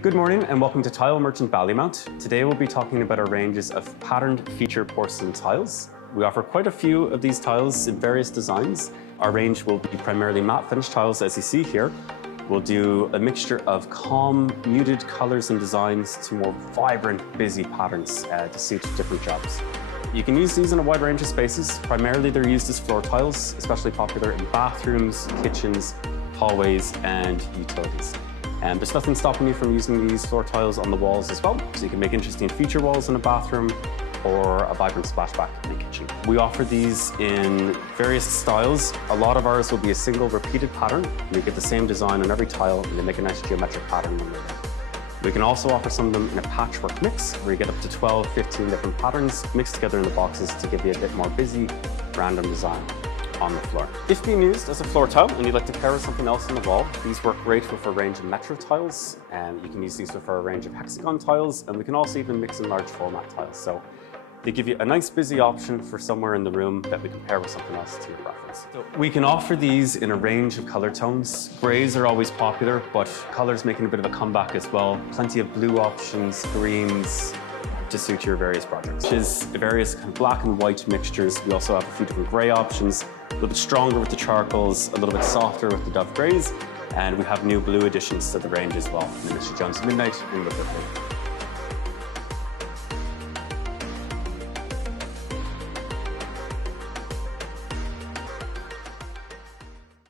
Good morning and welcome to Tile Merchant Ballymount. Today we'll be talking about our ranges of patterned feature porcelain tiles. We offer quite a few of these tiles in various designs. Our range will be primarily matte finish tiles, as you see here. We'll do a mixture of calm, muted colors and designs to more vibrant, busy patterns to suit different jobs. You can use these in a wide range of spaces. Primarily they're used as floor tiles, especially popular in bathrooms, kitchens, hallways and utilities. And there's nothing stopping you from using these floor tiles on the walls as well. So you can make interesting feature walls in a bathroom or a vibrant splashback in a kitchen. We offer these in various styles. A lot of ours will be a single repeated pattern. You get the same design on every tile and they make a nice geometric pattern when they're there. We can also offer some of them in a patchwork mix where you get up to 12, 15 different patterns mixed together in the boxes to give you a bit more busy, random design on the floor. If being used as a floor tile and you'd like to pair with something else on the wall, these work great with a range of metro tiles, and you can use these for a range of hexagon tiles, and we can also even mix in large format tiles. So they give you a nice busy option for somewhere in the room that we can pair with something else to your preference. So we can offer these in a range of color tones. Grays are always popular, but colors making a bit of a comeback as well. Plenty of blue options, greens, to suit your various projects. Which is various kind of black and white mixtures. We also have a few different gray options, a little bit stronger with the charcoals, a little bit softer with the Dove Greys, and we have new blue additions to the range as well. And Mr. Jones Midnight and Liquid Blue.